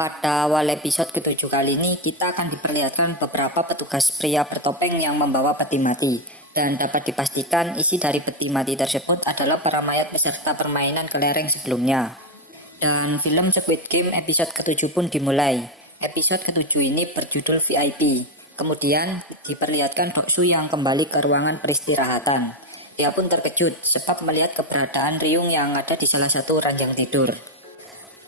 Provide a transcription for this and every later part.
Pada awal episode ke-7 kali ini, kita akan diperlihatkan beberapa petugas pria bertopeng yang membawa peti mati. Dan dapat dipastikan isi dari peti mati tersebut adalah para mayat peserta permainan kelereng sebelumnya. Dan film Squid Game episode ke-7 pun dimulai. Episode ke-7 ini berjudul VIP. Kemudian diperlihatkan Doksu yang kembali ke ruangan peristirahatan. Dia pun terkejut sebab melihat keberadaan Ryung yang ada di salah satu ranjang tidur.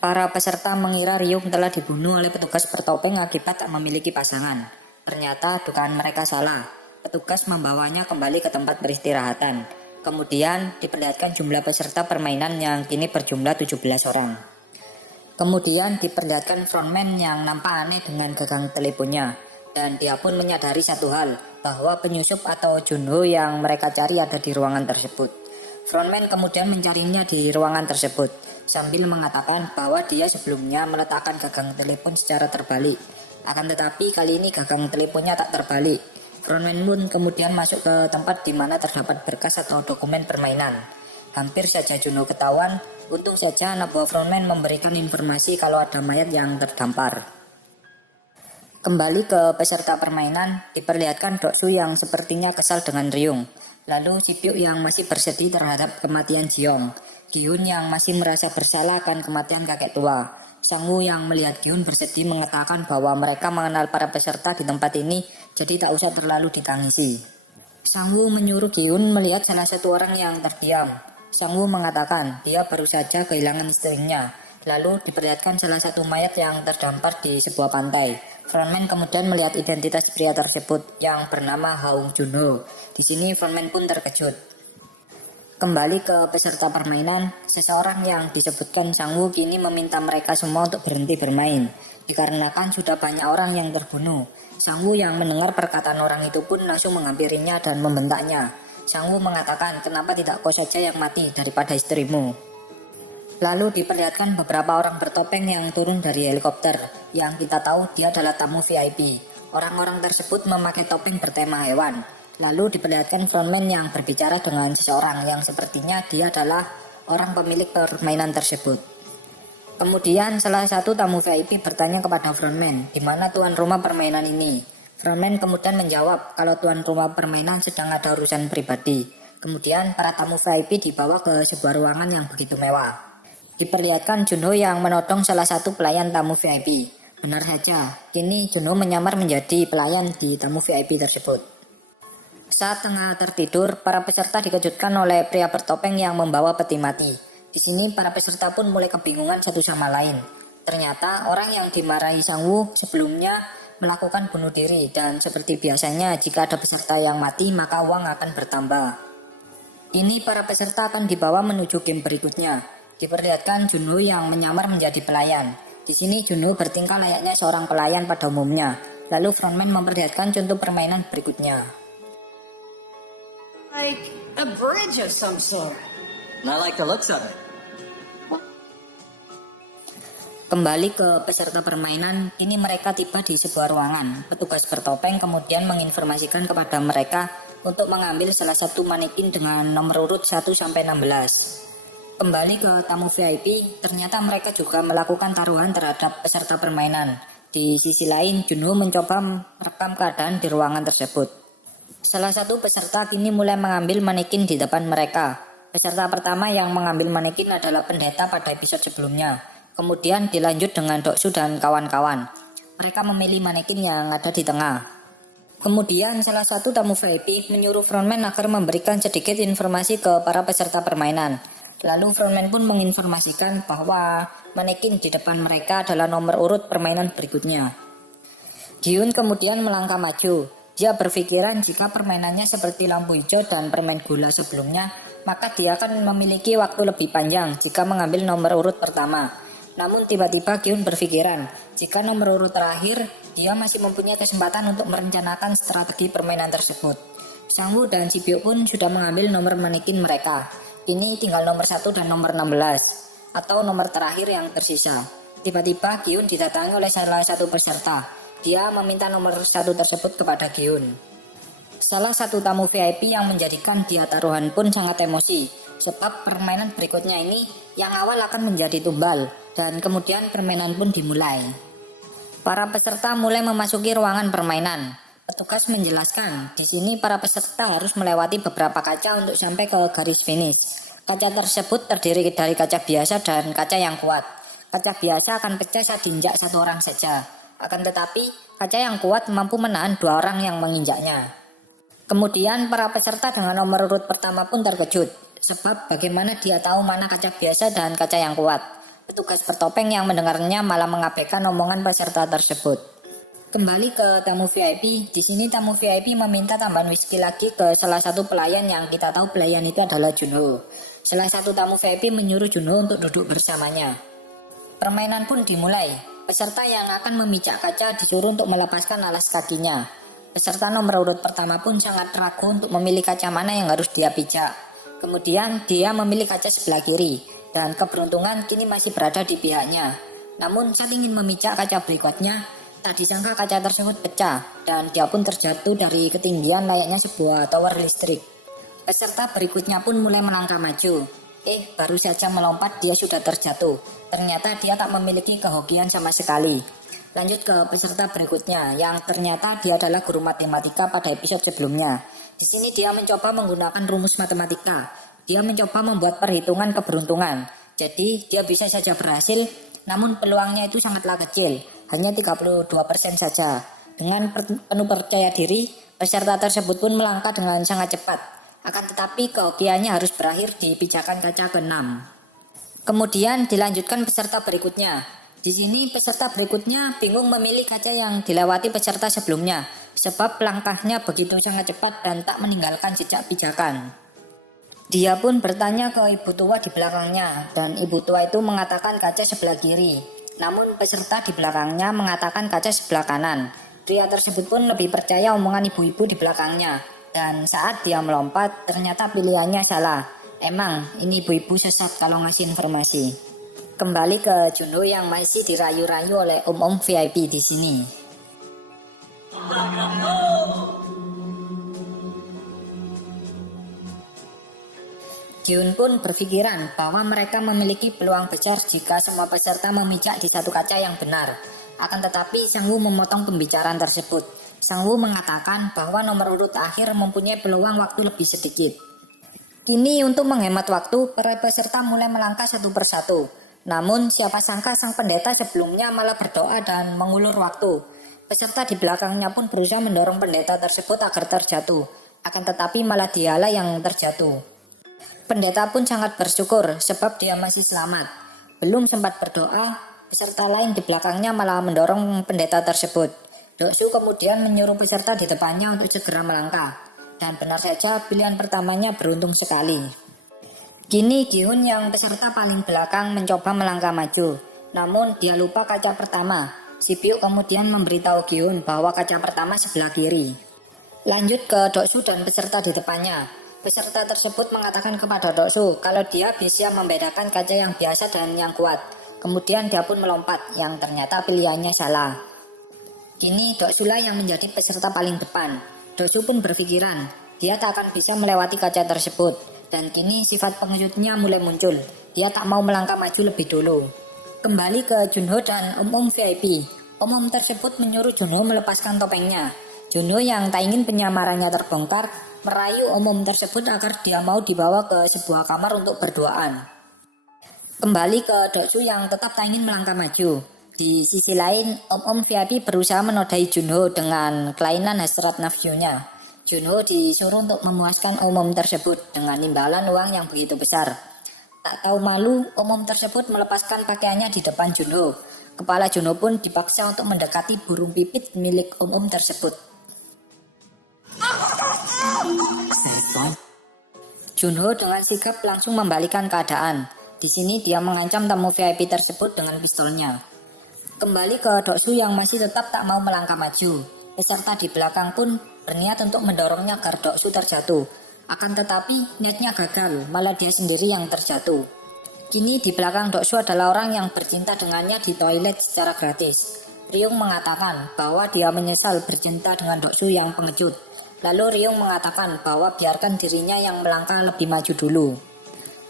Para peserta mengira Ryung telah dibunuh oleh petugas bertopeng akibat tak memiliki pasangan. Ternyata dugaan mereka salah. Petugas membawanya kembali ke tempat peristirahatan. Kemudian diperlihatkan jumlah peserta permainan yang kini berjumlah 17 orang. Kemudian diperlihatkan frontman yang nampak aneh dengan gagang teleponnya. Dan dia pun menyadari satu hal, bahwa penyusup atau Junho yang mereka cari ada di ruangan tersebut. Frontman kemudian mencarinya di ruangan tersebut, sambil mengatakan bahwa dia sebelumnya meletakkan gagang telepon secara terbalik. Akan tetapi kali ini gagang teleponnya tak terbalik. Frontman pun kemudian masuk ke tempat di mana terdapat berkas atau dokumen permainan. Hampir saja Junho ketahuan, untung saja anak buah Frontman memberikan informasi kalau ada mayat yang terdampar. Kembali ke peserta permainan, diperlihatkan Doksu yang sepertinya kesal dengan Ryung. Lalu Sipyuk yang masih bersedih terhadap kematian Jiong. Gyun yang masih merasa bersalah akan kematian kakek tua. Sangwoo yang melihat Gyun bersedih mengatakan bahwa mereka mengenal para peserta di tempat ini, jadi tak usah terlalu ditangisi. Sangwoo menyuruh Gyun melihat salah satu orang yang terdiam. Sangwoo mengatakan dia baru saja kehilangan istrinya. Lalu diperlihatkan salah satu mayat yang terdampar di sebuah pantai. Frontman kemudian melihat identitas pria tersebut yang bernama Haung Junho. Di sini Frontman pun terkejut. Kembali ke peserta permainan, seseorang yang disebutkan Sangwoo kini meminta mereka semua untuk berhenti bermain, dikarenakan sudah banyak orang yang terbunuh. Sangwoo yang mendengar perkataan orang itu pun langsung menghampirinya dan membentaknya. Sangwoo mengatakan, kenapa tidak kau saja yang mati daripada istrimu. Lalu diperlihatkan beberapa orang bertopeng yang turun dari helikopter, yang kita tahu dia adalah tamu VIP. Orang-orang tersebut memakai topeng bertema hewan. Lalu diperlihatkan frontman yang berbicara dengan seseorang yang sepertinya dia adalah orang pemilik permainan tersebut. Kemudian salah satu tamu VIP bertanya kepada frontman, di mana tuan rumah permainan ini? Frontman kemudian menjawab kalau tuan rumah permainan sedang ada urusan pribadi. Kemudian para tamu VIP dibawa ke sebuah ruangan yang begitu mewah. Diperlihatkan Junho yang menodong salah satu pelayan tamu VIP. Benar saja, kini Junho menyamar menjadi pelayan di tamu VIP tersebut. Saat tengah tertidur, para peserta dikejutkan oleh pria bertopeng yang membawa peti mati. Di sini para peserta pun mulai kebingungan satu sama lain. Ternyata orang yang dimarahi Sangwoo sebelumnya melakukan bunuh diri, dan seperti biasanya jika ada peserta yang mati maka uang akan bertambah. Ini para peserta akan dibawa menuju game berikutnya. Diperlihatkan Junho yang menyamar menjadi pelayan. Di sini Junho bertingkah layaknya seorang pelayan pada umumnya. Lalu frontman memperlihatkan contoh permainan berikutnya. Like a bridge of some sort. I like the looks of it. Kembali ke peserta permainan, kini mereka tiba di sebuah ruangan. Petugas bertopeng kemudian menginformasikan kepada mereka untuk mengambil salah satu manekin dengan nomor urut 1-16. Kembali ke tamu VIP, ternyata mereka juga melakukan taruhan terhadap peserta permainan. Di sisi lain, Junho mencoba merekam keadaan di ruangan tersebut. Salah satu peserta kini mulai mengambil manekin di depan mereka. Peserta pertama yang mengambil manekin adalah pendeta pada episode sebelumnya. Kemudian dilanjut dengan Doksu dan kawan-kawan. Mereka memilih manekin yang ada di tengah. Kemudian salah satu tamu VIP menyuruh frontman agar memberikan sedikit informasi ke para peserta permainan. Lalu frontman pun menginformasikan bahwa manekin di depan mereka adalah nomor urut permainan berikutnya. Gyun kemudian melangkah maju. Dia berpikiran jika permainannya seperti lampu hijau dan permen gula sebelumnya, maka dia akan memiliki waktu lebih panjang jika mengambil nomor urut pertama. Namun tiba-tiba Gyun berpikiran, jika nomor urut terakhir, dia masih mempunyai kesempatan untuk merencanakan strategi permainan tersebut. Sangwoo dan Sipyuk pun sudah mengambil nomor manekin mereka. Ini tinggal nomor 1 dan nomor 16, atau nomor terakhir yang tersisa. Tiba-tiba Gyun didatangi oleh salah satu peserta. Dia meminta nomor 1 tersebut kepada Gyun. Salah satu tamu VIP yang menjadikan dia taruhan pun sangat emosi, sebab permainan berikutnya ini yang awal akan menjadi tumbal. dan kemudian permainan pun dimulai. Para peserta mulai memasuki ruangan permainan. Petugas menjelaskan, di sini para peserta harus melewati beberapa kaca untuk sampai ke garis finish. Kaca tersebut terdiri dari kaca biasa dan kaca yang kuat. Kaca biasa akan pecah saat diinjak satu orang saja. Akan tetapi, kaca yang kuat mampu menahan dua orang yang menginjaknya. Kemudian para peserta dengan nomor urut pertama pun terkejut, sebab bagaimana dia tahu mana kaca biasa dan kaca yang kuat. Petugas bertopeng yang mendengarnya malah mengabaikan omongan peserta tersebut. Kembali ke tamu VIP, di sini tamu VIP meminta tambahan whisky lagi ke salah satu pelayan yang kita tahu pelayan itu adalah Junho. Salah satu tamu VIP menyuruh Junho untuk duduk bersamanya. Permainan pun dimulai. Peserta yang akan memijak kaca disuruh untuk melepaskan alas kakinya. Peserta nomor urut pertama pun sangat ragu untuk memilih kaca mana yang harus dia pijak. Kemudian dia memilih kaca sebelah kiri, dan keberuntungan kini masih berada di pihaknya. Namun saat ingin memijak kaca berikutnya, tak disangka kaca tersebut pecah, dan dia pun terjatuh dari ketinggian layaknya sebuah tower listrik. Peserta berikutnya pun mulai melangkah maju. Baru saja melompat dia sudah terjatuh. Ternyata dia tak memiliki kehokian sama sekali. Lanjut ke peserta berikutnya, yang ternyata dia adalah guru matematika pada episode sebelumnya. Di sini dia mencoba menggunakan rumus matematika. Dia mencoba membuat perhitungan keberuntungan. Jadi dia bisa saja berhasil, namun peluangnya itu sangatlah kecil, hanya 32% saja. Dengan penuh percaya diri, peserta tersebut pun melangkah dengan sangat cepat. Akan tetapi kehokiannya harus berakhir di pijakan kaca ke-6. Kemudian dilanjutkan peserta berikutnya. Di sini peserta berikutnya bingung memilih kaca yang dilewati peserta sebelumnya, sebab langkahnya begitu sangat cepat dan tak meninggalkan jejak pijakan. Dia pun bertanya ke ibu tua di belakangnya, dan ibu tua itu mengatakan kaca sebelah kiri. Namun peserta di belakangnya mengatakan kaca sebelah kanan. Pria tersebut pun lebih percaya omongan ibu-ibu di belakangnya, dan saat dia melompat ternyata pilihannya salah. Emang ini ibu-ibu sesat kalau ngasih informasi. Kembali ke Junho yang masih dirayu-rayu oleh om-om VIP di sini. Giun pun berpikiran bahwa mereka memiliki peluang besar jika semua peserta memijak di satu kaca yang benar. Akan tetapi Sang Woo memotong pembicaraan tersebut. Sang Woo mengatakan bahwa nomor urut akhir mempunyai peluang waktu lebih sedikit. Kini untuk menghemat waktu, para peserta mulai melangkah satu persatu. Namun siapa sangka sang pendeta sebelumnya malah berdoa dan mengulur waktu. Peserta di belakangnya pun berusaha mendorong pendeta tersebut agar terjatuh. Akan tetapi malah dialah yang terjatuh. Pendeta pun sangat bersyukur sebab dia masih selamat. Belum sempat berdoa, peserta lain di belakangnya malah mendorong pendeta tersebut. Doksu kemudian menyuruh peserta di depannya untuk segera melangkah. Dan benar saja pilihan pertamanya beruntung sekali. Kini Giun yang peserta paling belakang mencoba melangkah maju. Namun dia lupa kaca pertama. Si Byuk kemudian memberitahu Giun bahwa kaca pertama sebelah kiri. Lanjut ke Doksu dan peserta di depannya. Peserta tersebut mengatakan kepada Doksu kalau dia bisa membedakan kaca yang biasa dan yang kuat. Kemudian dia pun melompat, yang ternyata pilihannya salah. Kini Doksu lah yang menjadi peserta paling depan. Doksu pun berpikiran, dia tak akan bisa melewati kaca tersebut. Dan kini sifat pengejutnya mulai muncul. Dia tak mau melangkah maju lebih dulu. Kembali ke Junho dan om-om VIP. Om-om tersebut menyuruh Junho melepaskan topengnya. Junho yang tak ingin penyamarannya terbongkar, merayu om-om tersebut agar dia mau dibawa ke sebuah kamar untuk berduaan. Kembali ke Doksu yang tetap tak ingin melangkah maju. Di sisi lain, om-om VIP berusaha menodai Junho dengan kelainan hasrat nafsunya. Junho disuruh untuk memuaskan om-om tersebut dengan imbalan uang yang begitu besar. Tak tahu malu, om-om tersebut melepaskan pakaiannya di depan Junho. Kepala Junho pun dipaksa untuk mendekati burung pipit milik om-om tersebut. Junho dengan sigap langsung membalikan keadaan. Di sini dia mengancam tamu VIP tersebut dengan pistolnya. Kembali ke Doksu yang masih tetap tak mau melangkah maju. Peserta di belakang pun berniat untuk mendorongnya agar Doksu terjatuh. Akan tetapi niatnya gagal, malah dia sendiri yang terjatuh. Kini di belakang Doksu adalah orang yang bercinta dengannya di toilet secara gratis. Ryung mengatakan bahwa dia menyesal bercinta dengan Doksu yang pengecut. Lalu Ryung mengatakan bahwa biarkan dirinya yang melangkah lebih maju dulu.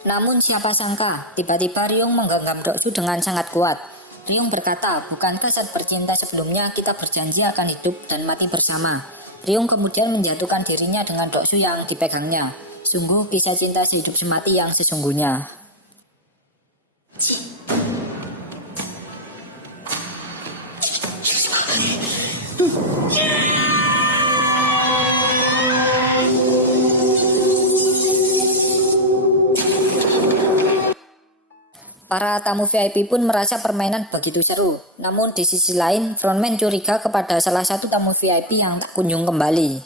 Namun siapa sangka, tiba-tiba Ryung menggenggam Doksu dengan sangat kuat. Ryung berkata, bukankah saat bercinta sebelumnya kita berjanji akan hidup dan mati bersama? Ryung kemudian menjatuhkan dirinya dengan Doksu yang dipegangnya. Sungguh kisah cinta sehidup semati yang sesungguhnya. Para tamu VIP pun merasa permainan begitu seru. Namun di sisi lain, frontman curiga kepada salah satu tamu VIP yang tak kunjung kembali.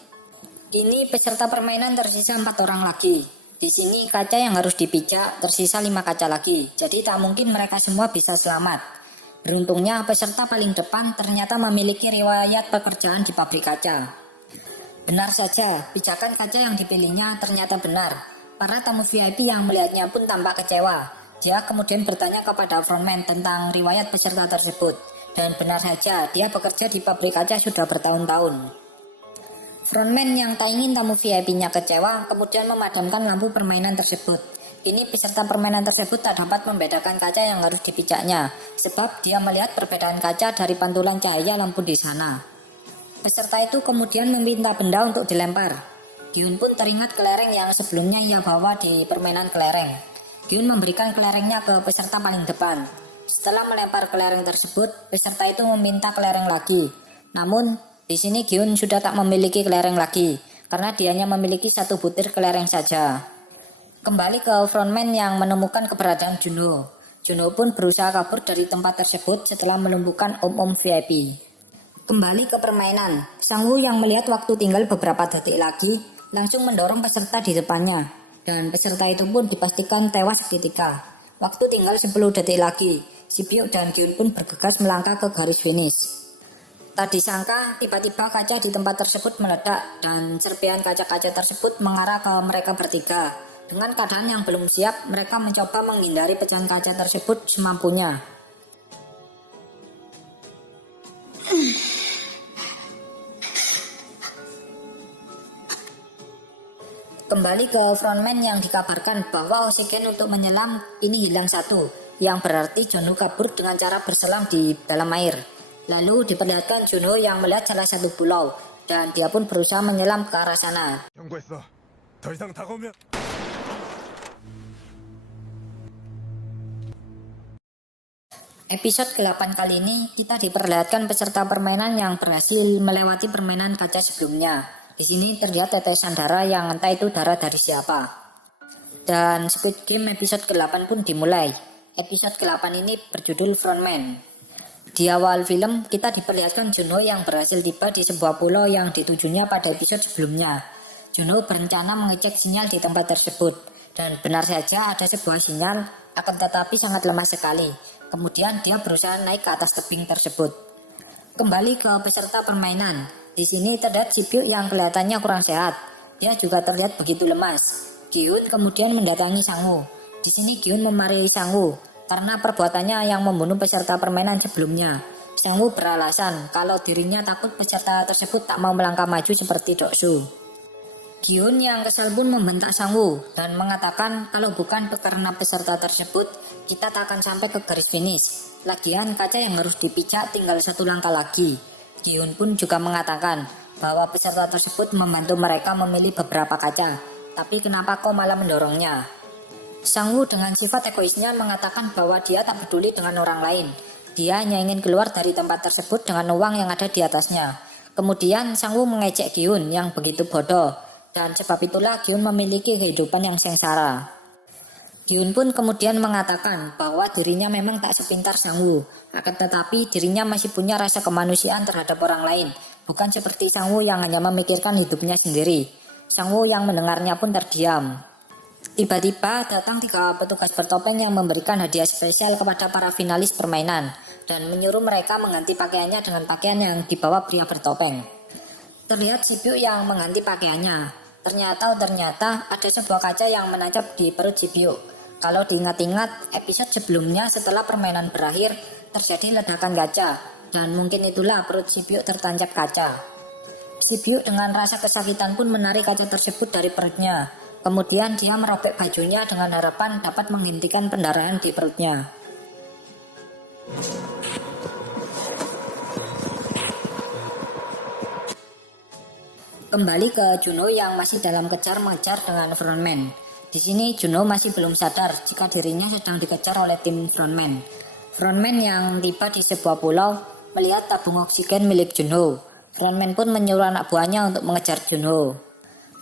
Kini peserta permainan tersisa 4 orang lagi. Di sini kaca yang harus dipijak tersisa 5 kaca lagi. Jadi tak mungkin mereka semua bisa selamat. Beruntungnya peserta paling depan ternyata memiliki riwayat pekerjaan di pabrik kaca. Benar saja, pijakan kaca yang dipilihnya ternyata benar. Para tamu VIP yang melihatnya pun tampak kecewa. Dia kemudian bertanya kepada frontman tentang riwayat peserta tersebut. Dan benar saja, dia bekerja di pabrik kaca sudah bertahun-tahun. Frontman yang tak ingin tamu VIP-nya kecewa, kemudian memadamkan lampu permainan tersebut. Kini peserta permainan tersebut tak dapat membedakan kaca yang harus dipijaknya, sebab dia melihat perbedaan kaca dari pantulan cahaya lampu di sana. Peserta itu kemudian meminta benda untuk dilempar. Gyun pun teringat kelereng yang sebelumnya ia bawa di permainan kelereng. Gyun memberikan kelerengnya ke peserta paling depan. Setelah melempar kelereng tersebut, peserta itu meminta kelereng lagi. Namun, di sini Gyun sudah tak memiliki kelereng lagi, karena dianya memiliki 1 butir kelereng saja. Kembali ke frontman yang menemukan keberadaan Junho. Junho pun berusaha kabur dari tempat tersebut setelah melumpuhkan om-om VIP. Kembali ke permainan, Sang-woo yang melihat waktu tinggal beberapa detik lagi, langsung mendorong peserta di depannya. Dan peserta itu pun dipastikan tewas seketika. Waktu tinggal 10 detik lagi, Si Byuk dan Gyun pun bergegas melangkah ke garis finish. Tak disangka, tiba-tiba kaca di tempat tersebut meledak dan serpihan kaca-kaca tersebut mengarah ke mereka bertiga. Dengan keadaan yang belum siap, mereka mencoba menghindari pecahan kaca tersebut semampunya. Kembali ke frontman yang dikabarkan bahwa oksigen untuk menyelam ini hilang 1, yang berarti Junho kabur dengan cara berselam di dalam air. Lalu diperlihatkan Junho yang melihat salah satu pulau, dan dia pun berusaha menyelam ke arah sana. 경고했어. 더 이상 다가오면 Episode ke-8 kali ini kita diperlihatkan peserta permainan yang berhasil melewati permainan kaca sebelumnya. Di sini terlihat tetesan darah yang entah itu darah dari siapa. Dan Squid Game episode ke-8 pun dimulai. Episode ke-8 ini berjudul Frontman. Di awal film kita diperlihatkan Junho yang berhasil tiba di sebuah pulau yang ditujunya pada episode sebelumnya. Junho berencana mengecek sinyal di tempat tersebut. Dan benar saja ada sebuah sinyal, akan tetapi sangat lemah sekali. Kemudian dia berusaha naik ke atas tebing tersebut. Kembali ke peserta permainan. Di sini terlihat Si Byuk yang kelihatannya kurang sehat. Dia juga terlihat begitu lemas. Gyun kemudian mendatangi Sang-woo. Di sini Gyun memarahi Sang-woo karena perbuatannya yang membunuh peserta permainan sebelumnya. Sang-woo beralasan kalau dirinya takut peserta tersebut tak mau melangkah maju seperti Doksu. Gyun yang kesal pun membentak Sang-woo dan mengatakan kalau bukan karena peserta tersebut, kita tak akan sampai ke garis finish. Lagian kaca yang harus dipijak tinggal 1 langkah lagi. Gyun pun juga mengatakan bahwa peserta tersebut membantu mereka memilih beberapa kaca. Tapi kenapa kau malah mendorongnya? Sang-woo dengan sifat egoisnya mengatakan bahwa dia tak peduli dengan orang lain. Dia hanya ingin keluar dari tempat tersebut dengan uang yang ada di atasnya. Kemudian Sang-woo mengejek Gyun yang begitu bodoh. Dan sebab itulah Gyun memiliki kehidupan yang sengsara. Gyun pun kemudian mengatakan bahwa dirinya memang tak sepintar Sang-woo, akan tetapi dirinya masih punya rasa kemanusiaan terhadap orang lain, bukan seperti Sang-woo yang hanya memikirkan hidupnya sendiri. Sang-woo yang mendengarnya pun terdiam. Tiba-tiba datang 3 petugas bertopeng yang memberikan hadiah spesial kepada para finalis permainan dan menyuruh mereka mengganti pakaiannya dengan pakaian yang dibawa pria bertopeng. Terlihat Si Byuk yang mengganti pakaiannya. Ternyata ada sebuah kaca yang menancap di perut Si Byuk. Kalau diingat-ingat, episode sebelumnya setelah permainan berakhir, terjadi ledakan kaca, dan mungkin itulah perut Si Byuk tertancap kaca. Si Byuk dengan rasa kesakitan pun menarik kaca tersebut dari perutnya. Kemudian dia merobek bajunya dengan harapan dapat menghentikan pendarahan di perutnya. Kembali ke Juno yang masih dalam kejar-mengejar dengan frontman. Di sini Juno masih belum sadar jika dirinya sedang dikejar oleh tim frontman. Frontman yang tiba di sebuah pulau melihat tabung oksigen milik Juno. Frontman pun menyuruh anak buahnya untuk mengejar Juno.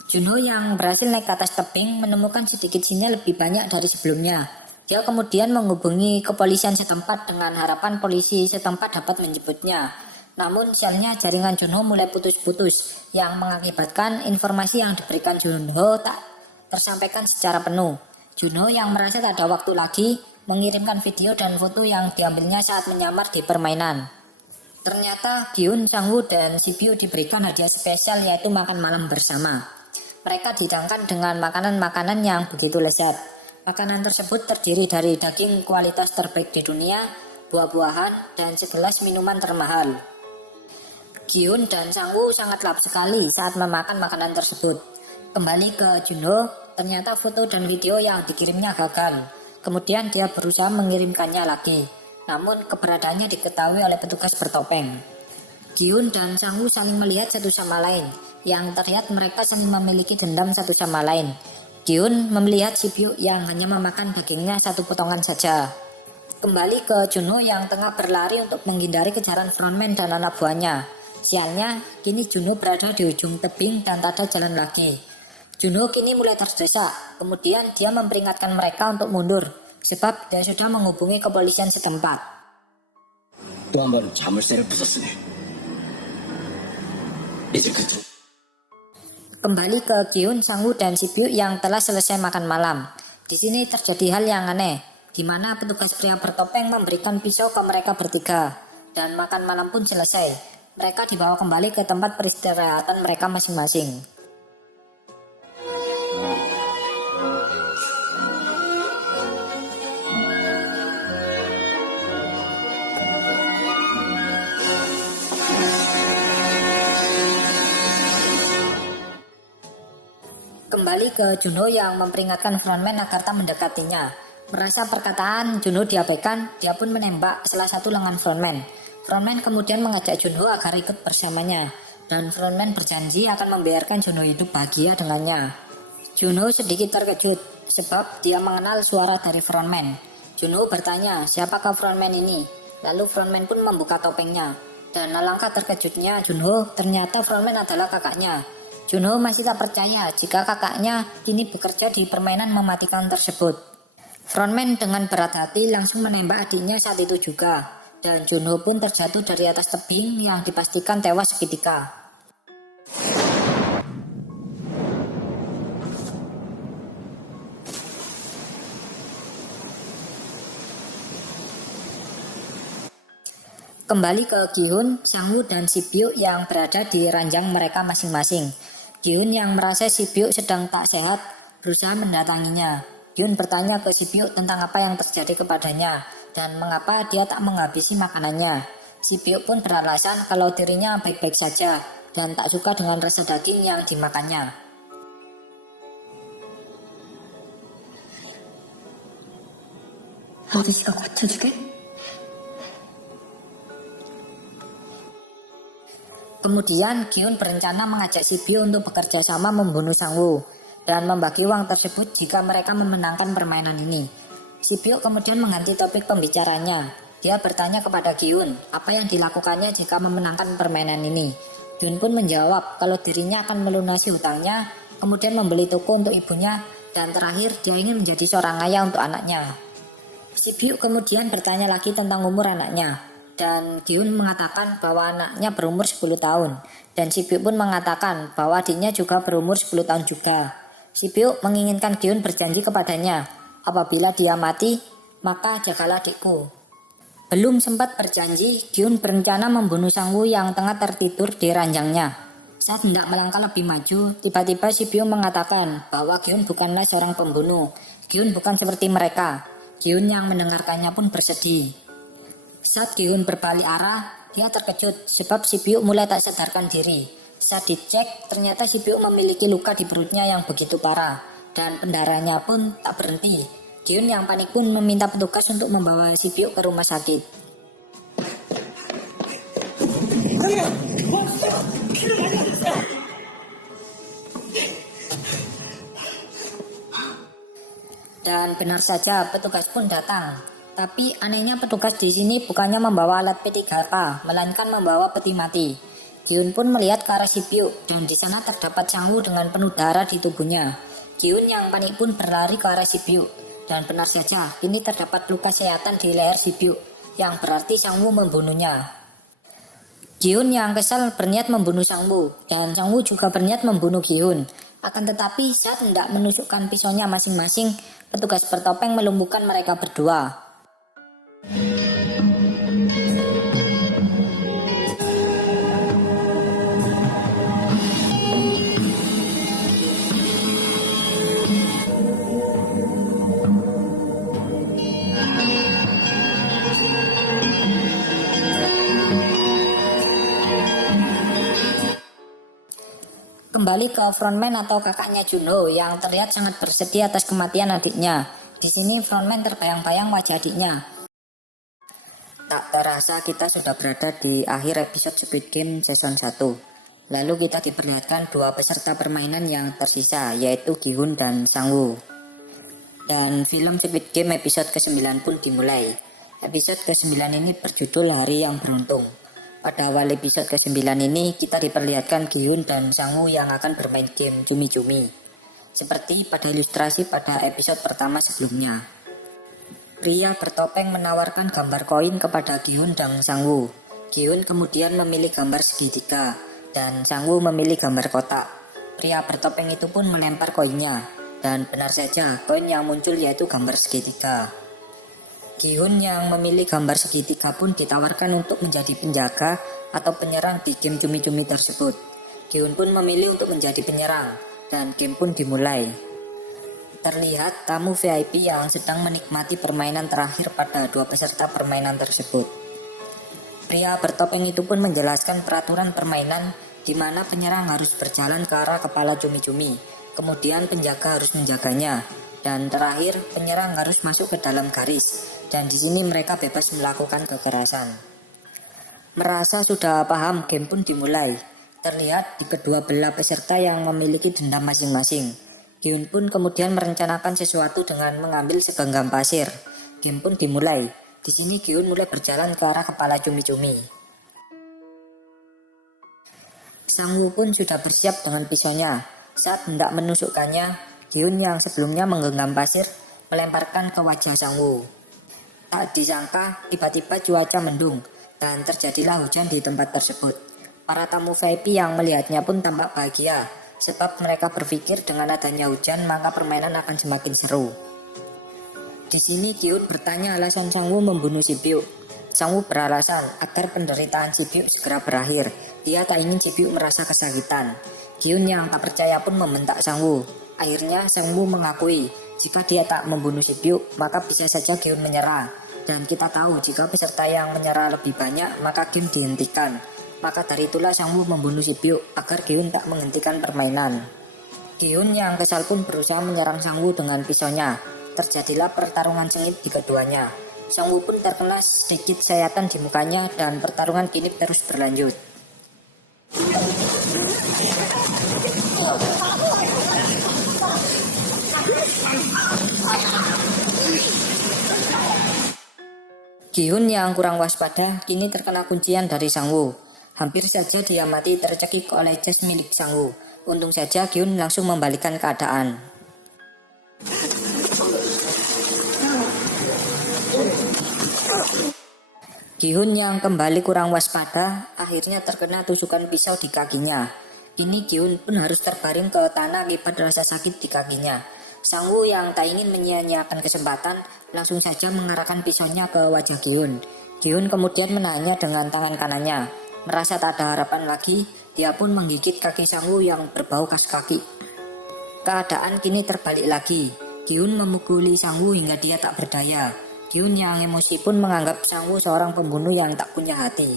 Juno yang berhasil naik ke atas tebing menemukan sedikit sinyal lebih banyak dari sebelumnya. Dia kemudian menghubungi kepolisian setempat dengan harapan polisi setempat dapat menjemputnya. Namun sialnya jaringan Junho mulai putus-putus yang mengakibatkan informasi yang diberikan Junho tak tersampaikan secara penuh. Junho yang merasa tak ada waktu lagi mengirimkan video dan foto yang diambilnya saat menyamar di permainan. Ternyata Gyun, Sangwoo, dan Sibyo diberikan hadiah spesial yaitu makan malam bersama. Mereka dihidangkan dengan makanan-makanan yang begitu lezat. Makanan tersebut terdiri dari daging kualitas terbaik di dunia, buah-buahan, dan segelas minuman termahal. Gyun dan Sangwoo sangat lahap sekali saat memakan makanan tersebut. Kembali ke Junho, ternyata foto dan video yang dikirimnya gagal. Kemudian dia berusaha mengirimkannya lagi. Namun keberadaannya diketahui oleh petugas bertopeng. Gyun dan Sangwoo saling melihat satu sama lain, yang terlihat mereka saling memiliki dendam satu sama lain. Gyun melihat Sibyo yang hanya memakan dagingnya satu potongan saja. Kembali ke Junho yang tengah berlari untuk menghindari kejaran frontman dan anak buahnya. Sialnya, kini Junho berada di ujung tebing dan tak ada jalan lagi. Junho kini mulai terdesak, kemudian dia memperingatkan mereka untuk mundur, sebab dia sudah menghubungi kepolisian setempat. 또 한 번 자물쇠를 부쉈으니 이제 그쪽. Kembali ke Gyun, Sangwoo, dan Sibyo yang telah selesai makan malam. Di sini terjadi hal yang aneh, di mana petugas pria bertopeng memberikan pisau ke mereka bertiga, dan makan malam pun selesai. Mereka dibawa kembali ke tempat peristirahatan mereka masing-masing. Kembali ke Junho yang memperingatkan frontman agar tak mendekatinya. Merasa perkataan Junho diabaikan, dia pun menembak salah satu lengan frontman. Frontman kemudian mengajak Junho agar ikut bersamanya, dan frontman berjanji akan membiarkan Junho hidup bahagia dengannya. Junho sedikit terkejut sebab dia mengenal suara dari frontman. Junho bertanya siapakah frontman ini, lalu frontman pun membuka topengnya. Dan alangkah terkejutnya Junho, ternyata frontman adalah kakaknya. Junho masih tak percaya jika kakaknya kini bekerja di permainan mematikan tersebut. Frontman dengan berat hati langsung menembak adiknya saat itu juga. Dan Junho pun terjatuh dari atas tebing yang dipastikan tewas seketika. Kembali ke Gyun, Sangwoo, dan Sibyo yang berada di ranjang mereka masing-masing. Gyun yang merasa Sibyo sedang tak sehat berusaha mendatanginya. Gyun bertanya ke Sibyo tentang apa yang terjadi kepadanya dan mengapa dia tak menghabisi makanannya. Sibyo pun beralasan kalau dirinya baik-baik saja dan tak suka dengan rasa daging yang dimakannya. 아저씨가 고쳐주게? Kemudian Gyun berencana mengajak Sibyo untuk bekerja sama membunuh Sangwoo dan membagi uang tersebut jika mereka memenangkan permainan ini. Sibyo kemudian mengganti topik pembicaranya. Dia bertanya kepada Gyun apa yang dilakukannya jika memenangkan permainan ini. Gyun pun menjawab kalau dirinya akan melunasi hutangnya, kemudian membeli toko untuk ibunya, dan terakhir dia ingin menjadi seorang ayah untuk anaknya. Sibyo kemudian bertanya lagi tentang umur anaknya. Dan Gyun mengatakan bahwa anaknya berumur 10 tahun. Dan Sibyo pun mengatakan bahwa adiknya juga berumur 10 tahun juga. Sibyo menginginkan Gyun berjanji kepadanya, apabila dia mati, maka jagalah adikku. Belum sempat berjanji, Gyun berencana membunuh Sangwoo yang tengah tertidur di ranjangnya. Saat hendak melangkah lebih maju, tiba-tiba Sibyo mengatakan bahwa Gyun bukanlah seorang pembunuh. Gyun bukan seperti mereka. Gyun yang mendengarkannya pun bersedih. Saat Gyun berbalik arah, dia terkejut sebab Sibyo mulai tak sadarkan diri. Saat dicek, ternyata Sibyo memiliki luka di perutnya yang begitu parah. dan pendaranya pun tak berhenti. Giun yang panik pun meminta petugas untuk membawa si Byuk ke rumah sakit. Dan benar saja petugas pun datang. Tapi anehnya petugas di sini bukannya membawa alat P3K, melainkan membawa peti mati. Giun pun melihat ke arah si Byuk dan di sana terdapat Sang-woo dengan penuh darah di tubuhnya. Giun yang panik pun berlari ke arah si Byuk dan benar saja kini terdapat luka sayatan di leher si Byuk yang berarti Sang-woo membunuhnya. Giun yang kesal berniat membunuh Sang-woo dan Sang-woo juga berniat membunuh Giun. Akan tetapi saat hendak menusukkan pisaunya masing-masing, petugas bertopeng melumpuhkan mereka berdua. Kembali ke frontman atau kakaknya Junho yang terlihat sangat bersedih atas kematian adiknya. Di sini frontman terbayang-bayang wajah adiknya. Tak terasa kita sudah berada di akhir episode Squid Game season 1. Lalu kita diperlihatkan dua peserta permainan yang tersisa, yaitu Gi-hun dan Sang-woo. Dan film Squid Game episode ke-9 pun dimulai. Episode ke-9 ini berjudul Hari yang Beruntung. Pada awal episode ke-9 ini kita diperlihatkan Gi-hun dan Sang-woo yang akan bermain game cumi-cumi. Seperti pada ilustrasi pada episode pertama sebelumnya. Pria bertopeng menawarkan gambar koin kepada Gi-hun dan Sang-woo. Gi-hun kemudian memilih gambar segitiga dan Sang-woo memilih gambar kotak. Pria bertopeng itu pun melempar koinnya dan benar saja koin yang muncul yaitu gambar segitiga. Gi-hun yang memilih gambar segitiga pun ditawarkan untuk menjadi penjaga atau penyerang di game cumi-cumi tersebut. Gi-hun pun memilih untuk menjadi penyerang dan game pun dimulai. Terlihat tamu VIP yang sedang menikmati permainan terakhir pada dua peserta permainan tersebut. Pria bertopeng itu pun menjelaskan peraturan permainan di mana penyerang harus berjalan ke arah kepala cumi-cumi, kemudian penjaga harus menjaganya, dan terakhir penyerang harus masuk ke dalam garis. Dan di sini mereka bebas melakukan kekerasan. Merasa sudah paham, game pun dimulai. Terlihat di kedua belah peserta yang memiliki dendam masing-masing. Gi-hun pun kemudian merencanakan sesuatu dengan mengambil segenggam pasir. Game pun dimulai. Di sini Gi-hun mulai berjalan ke arah kepala cumi-cumi. Sang-woo pun sudah bersiap dengan pisaunya. Saat hendak menusukkannya, Gi-hun yang sebelumnya menggenggam pasir melemparkan ke wajah Sang-woo. Tak disangka, tiba-tiba cuaca mendung dan terjadilah hujan di tempat tersebut. Para tamu VIP yang melihatnya pun tampak bahagia, sebab mereka berpikir dengan adanya hujan maka permainan akan semakin seru. Di sini Gi-hun bertanya alasan Sang-woo membunuh si Byuk. Sang-woo beralasan agar penderitaan si Byuk segera berakhir. Dia tak ingin si Byuk merasa kesakitan. Gi-hun yang tak percaya pun membentak Sang-woo. Akhirnya Sang-woo mengakui jika dia tak membunuh si Byuk maka bisa saja Gi-hun menyerah. Dan kita tahu jika peserta yang menyerah lebih banyak maka game dihentikan. Maka dari itulah Sang-woo membunuh si Byuk agar Gi-hun tak menghentikan permainan. Gi-hun yang kesal pun berusaha menyerang Sang-woo dengan pisaunya. Terjadilah pertarungan sengit di keduanya. Sang-woo pun terkena sedikit sayatan di mukanya dan pertarungan kini terus berlanjut. Gi-hun yang kurang waspada kini terkena kuncian dari Sang-woo. Hampir saja dia mati tercekik oleh jas milik Sang-woo. Untung saja Gi-hun langsung membalikan keadaan. Gi-hun yang kembali kurang waspada akhirnya terkena tusukan pisau di kakinya. Kini Gi-hun pun harus terbaring ke tanah akibat rasa sakit di kakinya. Sang-woo yang tak ingin menyia-nyiakan kesempatan langsung saja mengarahkan pisaunya ke wajah Gi-hun. Gi-hun kemudian menahannya dengan tangan kanannya. Merasa tak ada harapan lagi, dia pun menggigit kaki Sang-woo yang berbau kas kaki. Keadaan kini terbalik lagi. Gi-hun memukuli Sang-woo hingga dia tak berdaya. Gi-hun yang emosi pun menganggap Sang-woo seorang pembunuh yang tak punya hati.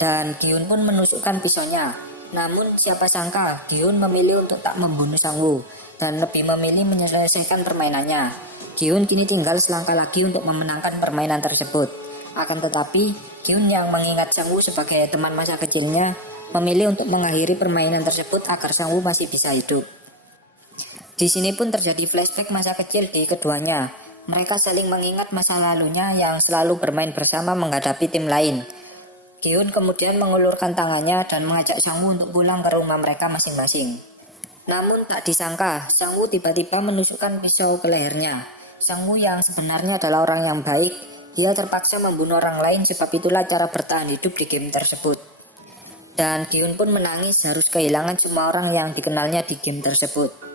Dan Gi-hun pun menusukkan pisaunya. Namun siapa sangka Gi-hun memilih untuk tak membunuh Sang-woo. dan lebih memilih menyelesaikan permainannya. Giun kini tinggal selangkah lagi untuk memenangkan permainan tersebut. Akan tetapi, Giun yang mengingat Sang-woo sebagai teman masa kecilnya, memilih untuk mengakhiri permainan tersebut agar Sang-woo masih bisa hidup. Di sini pun terjadi flashback masa kecil di keduanya. Mereka saling mengingat masa lalunya yang selalu bermain bersama menghadapi tim lain. Giun kemudian mengulurkan tangannya dan mengajak Sang-woo untuk pulang ke rumah mereka masing-masing. Namun tak disangka, Sang-woo tiba-tiba menusukkan pisau ke lehernya. Sang-woo yang sebenarnya adalah orang yang baik, dia terpaksa membunuh orang lain sebab itulah cara bertahan hidup di game tersebut. Dan Giun pun menangis harus kehilangan semua orang yang dikenalnya di game tersebut.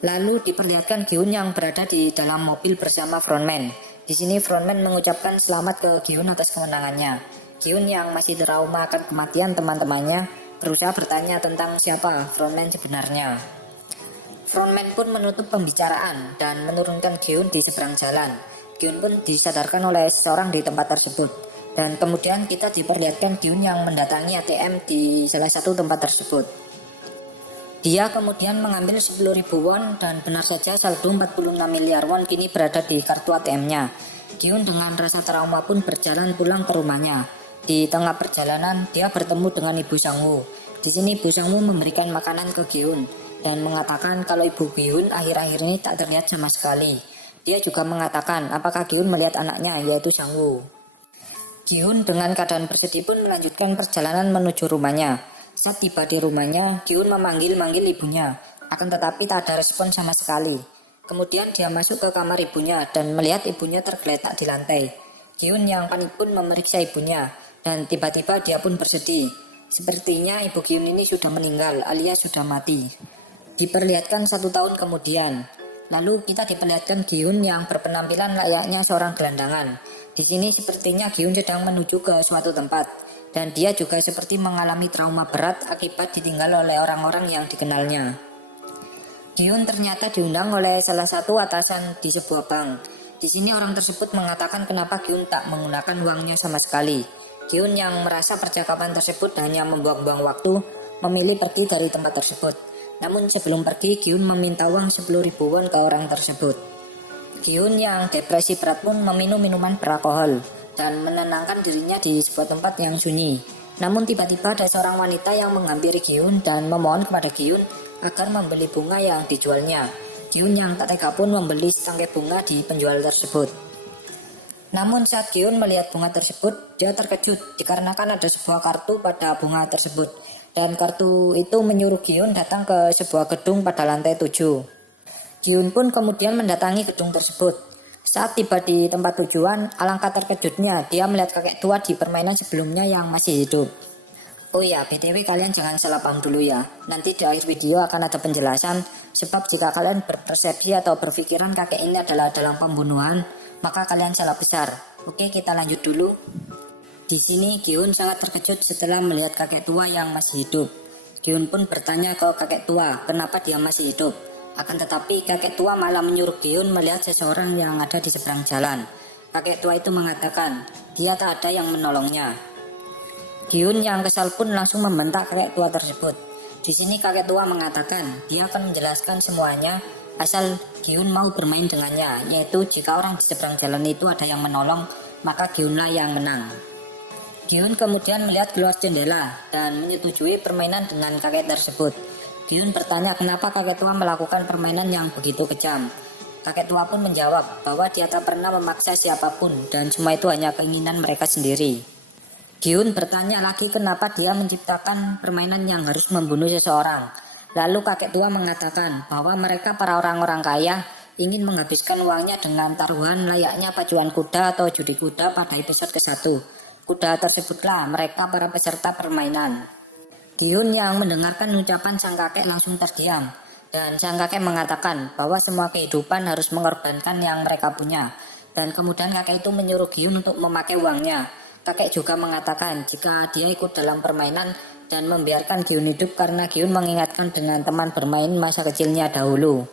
Lalu diperlihatkan Giun yang berada di dalam mobil bersama frontman. Di sini frontman mengucapkan selamat ke Giun atas kemenangannya. Giun yang masih trauma akan kematian teman-temannya berusaha bertanya tentang siapa frontman sebenarnya. Frontman pun menutup pembicaraan dan menurunkan Giun di seberang jalan. Giun pun disadarkan oleh seseorang di tempat tersebut. Dan kemudian kita diperlihatkan Giun yang mendatangi ATM di salah satu tempat tersebut. Dia kemudian mengambil 10.000 won dan benar saja saldo 46 miliar won kini berada di kartu ATM-nya. Giun dengan rasa trauma pun berjalan pulang ke rumahnya. Di tengah perjalanan dia bertemu dengan Ibu Sang-woo. Di sini Ibu Sang-woo memberikan makanan ke Giun dan mengatakan kalau Ibu Giun akhir-akhir ini tak terlihat sama sekali. Dia juga mengatakan apakah Giun melihat anaknya yaitu Sang-woo. Giun dengan keadaan bersedih pun melanjutkan perjalanan menuju rumahnya. Saat tiba di rumahnya, Giun memanggil-manggil ibunya, akan tetapi tak ada respon sama sekali. Kemudian dia masuk ke kamar ibunya dan melihat ibunya tergeletak di lantai. Giun yang panik pun memeriksa ibunya dan tiba-tiba dia pun bersedih. Sepertinya ibu Giun ini sudah meninggal alias sudah mati. Diperlihatkan 1 tahun kemudian. Lalu kita diperlihatkan Giun yang berpenampilan layaknya seorang gelandangan. Di sini sepertinya Giun sedang menuju ke suatu tempat. Dan dia juga seperti mengalami trauma berat akibat ditinggal oleh orang-orang yang dikenalnya. Giun ternyata diundang oleh salah satu atasan di sebuah bank. Di sini orang tersebut mengatakan kenapa Giun tak menggunakan uangnya sama sekali. Giun yang merasa percakapan tersebut hanya membuang-buang waktu, memilih pergi dari tempat tersebut. Namun sebelum pergi, Giun meminta uang 10.000 won ke orang tersebut. Giun yang depresi berat pun meminum minuman beralkohol dan menenangkan dirinya di sebuah tempat yang sunyi. Namun tiba-tiba ada seorang wanita yang menghampiri Giun dan memohon kepada Giun agar membeli bunga yang dijualnya. Giun yang tak tega pun membeli setangkai bunga di penjual tersebut. Namun saat Giun melihat bunga tersebut, dia terkejut dikarenakan ada sebuah kartu pada bunga tersebut. Dan kartu itu menyuruh Giun datang ke sebuah gedung pada lantai 7. Giun pun kemudian mendatangi gedung tersebut. Saat tiba di tempat tujuan, alangkah terkejutnya dia melihat kakek tua di permainan sebelumnya yang masih hidup. Oh ya, BTW kalian jangan salah paham dulu ya. Nanti di akhir video akan ada penjelasan, sebab jika kalian berpersepsi atau berpikiran kakek ini adalah dalam pembunuhan, maka kalian salah besar. Oke, kita lanjut dulu. Di sini Giun sangat terkejut setelah melihat kakek tua yang masih hidup. Giun pun bertanya ke kakek tua kenapa dia masih hidup. Akan tetapi kakek tua malah menyuruh Giun melihat seseorang yang ada di seberang jalan. Kakek tua itu mengatakan dia tak ada yang menolongnya. Giun yang kesal pun langsung membentak kakek tua tersebut. Di sini kakek tua mengatakan dia akan menjelaskan semuanya asal Giun mau bermain dengannya, yaitu jika orang di seberang jalan itu ada yang menolong, maka Giunlah yang menang. Giun kemudian melihat keluar jendela dan menyetujui permainan dengan kakek tersebut. Giun bertanya kenapa kakek tua melakukan permainan yang begitu kejam. Kakek tua pun menjawab bahwa dia tak pernah memaksa siapapun dan semua itu hanya keinginan mereka sendiri. Giun bertanya lagi kenapa dia menciptakan permainan yang harus membunuh seseorang. Lalu kakek tua mengatakan bahwa mereka para orang-orang kaya ingin menghabiskan uangnya dengan taruhan layaknya pacuan kuda atau judi kuda pada episode ke-1. Kuda tersebutlah mereka para peserta permainan. Giun yang mendengarkan ucapan sang kakek langsung terdiam. Dan sang kakek mengatakan bahwa semua kehidupan harus mengorbankan yang mereka punya. Dan kemudian kakek itu menyuruh Giun untuk memakai uangnya. Kakek juga mengatakan jika dia ikut dalam permainan dan membiarkan Giun hidup karena Giun mengingatkan dengan teman bermain masa kecilnya dahulu.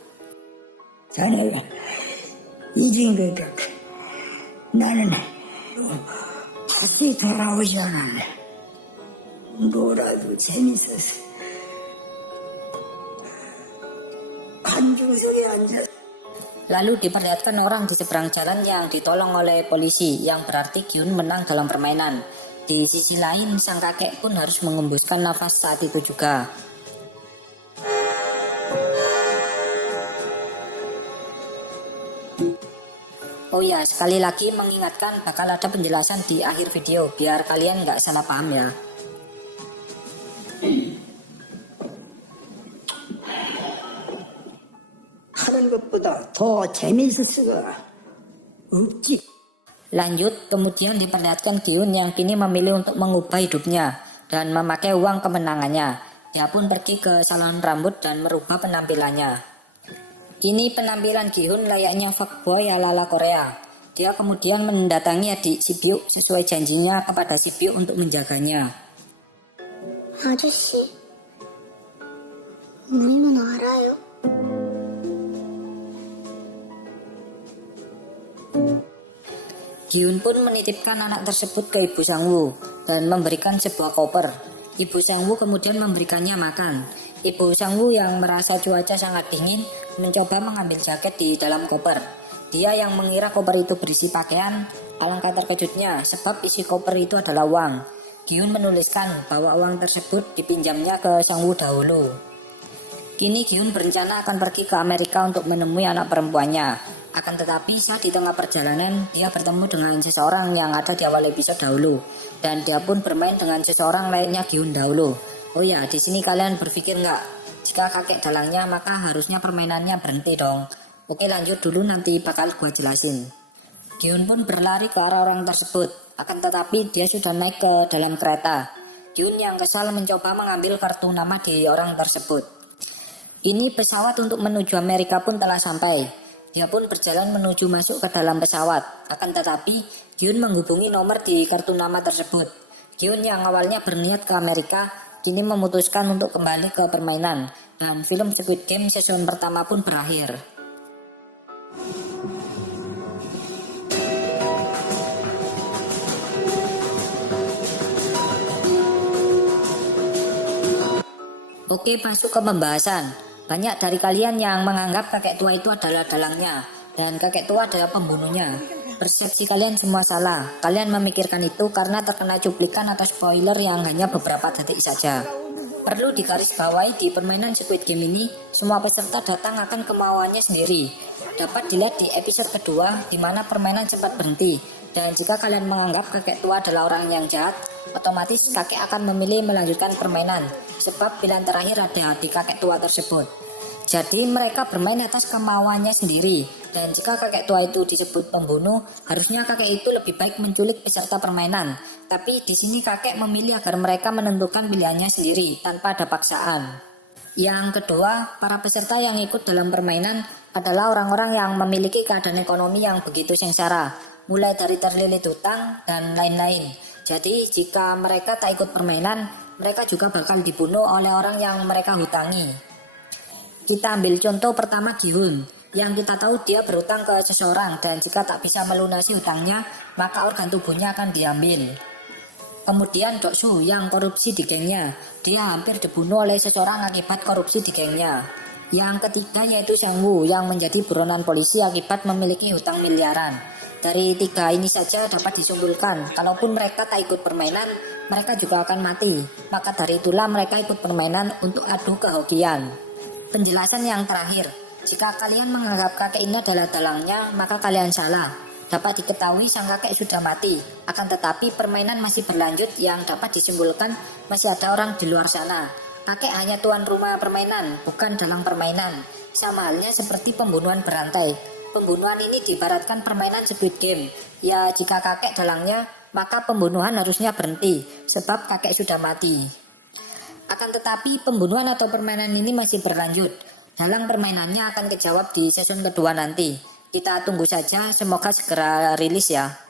자네가 잊은 것 같아. 나는 다시 돌아오지 않았네. 놀아도 재밌어서. 간주 구석에 앉아. Lalu diperlihatkan orang di seberang jalan yang ditolong oleh polisi, yang berarti Giun menang dalam permainan. Di sisi lain, sang kakek pun harus mengembuskan nafas saat itu juga. Oh ya, sekali lagi mengingatkan bakal ada penjelasan di akhir video, biar kalian nggak salah paham ya. 하는 것보다 더 재미있을 수가 없지. Lanjut, kemudian diperlihatkan Giun yang kini memilih untuk mengubah hidupnya dan memakai uang kemenangannya. Dia pun pergi ke salon rambut dan merubah penampilannya. Kini penampilan Giun layaknya fuckboy ala-ala Korea. Dia kemudian mendatangi adik Sibyuk sesuai janjinya kepada Sibyuk untuk menjaganya. 아저씨, 누이는 알아요? Giun pun menitipkan anak tersebut ke Ibu Sangwoo dan memberikan sebuah koper. Ibu Sangwoo kemudian memberikannya makan. Ibu Sangwoo yang merasa cuaca sangat dingin mencoba mengambil jaket di dalam koper. Dia yang mengira koper itu berisi pakaian, alangkah terkejutnya sebab isi koper itu adalah uang. Giun menuliskan bahwa uang tersebut dipinjamnya ke Sangwoo dahulu. Kini Giun berencana akan pergi ke Amerika untuk menemui anak perempuannya. Akan tetapi saat di tengah perjalanan dia bertemu dengan seseorang yang ada di awal episode dahulu, dan dia pun bermain dengan seseorang lainnya Giun dahulu. Oh ya, di sini kalian berpikir nggak? Jika kakek dalangnya maka harusnya permainannya berhenti dong. Oke, lanjut dulu, nanti bakal gua jelasin. Giun pun berlari ke arah orang tersebut. Akan tetapi dia sudah naik ke dalam kereta. Giun yang kesal mencoba mengambil kartu nama di orang tersebut. Ini pesawat untuk menuju Amerika pun telah sampai. Dia pun berjalan menuju masuk ke dalam pesawat. Akan tetapi Giun menghubungi nomor di kartu nama tersebut. Giun yang awalnya berniat ke Amerika kini memutuskan untuk kembali ke permainan. Dan film Squid Game season pertama pun berakhir. Oke, masuk ke pembahasan. Banyak dari kalian yang menganggap kakek tua itu adalah dalangnya dan kakek tua adalah pembunuhnya. Persepsi kalian semua salah. Kalian memikirkan itu karena terkena cuplikan atau spoiler yang hanya beberapa detik saja. Perlu digarisbawahi, di permainan Squid Game ini semua peserta datang akan kemauannya sendiri. Dapat dilihat di episode kedua di mana permainan cepat berhenti. Dan jika kalian menganggap kakek tua adalah orang yang jahat, otomatis kakek akan memilih melanjutkan permainan, sebab pilihan terakhir ada di kakek tua tersebut. Jadi mereka bermain atas kemauannya sendiri, dan jika kakek tua itu disebut pembunuh, harusnya kakek itu lebih baik menculik peserta permainan. Tapi di sini kakek memilih agar mereka menentukan pilihannya sendiri tanpa ada paksaan. Yang kedua, para peserta yang ikut dalam permainan adalah orang-orang yang memiliki keadaan ekonomi yang begitu sengsara, mulai dari terlilit hutang dan lain-lain. Jadi jika mereka tak ikut permainan, mereka juga bakal dibunuh oleh orang yang mereka hutangi. Kita ambil contoh pertama Giun, yang kita tahu dia berhutang ke seseorang dan jika tak bisa melunasi hutangnya, maka organ tubuhnya akan diambil. Kemudian Doksu yang korupsi di gengnya, dia hampir dibunuh oleh seseorang akibat korupsi di gengnya. Yang ketiga yaitu Sangwoo yang menjadi buronan polisi akibat memiliki hutang miliaran. Dari tiga ini saja dapat disimpulkan, kalaupun mereka tak ikut permainan, mereka juga akan mati. Maka dari itulah mereka ikut permainan untuk adu kehokian. Penjelasan yang terakhir, jika kalian menganggap kakek ini adalah dalangnya, maka kalian salah. Dapat diketahui sang kakek sudah mati, akan tetapi permainan masih berlanjut yang dapat disimpulkan masih ada orang di luar sana. Kakek hanya tuan rumah permainan, bukan dalang permainan. Sama halnya seperti pembunuhan berantai. Pembunuhan ini diibaratkan permainan Squid Game. Ya, jika kakek dalangnya, maka pembunuhan harusnya berhenti, sebab kakek sudah mati. Akan tetapi pembunuhan atau permainan ini masih berlanjut. Dalang permainannya akan kejawab di season kedua nanti. Kita tunggu saja, semoga segera rilis ya.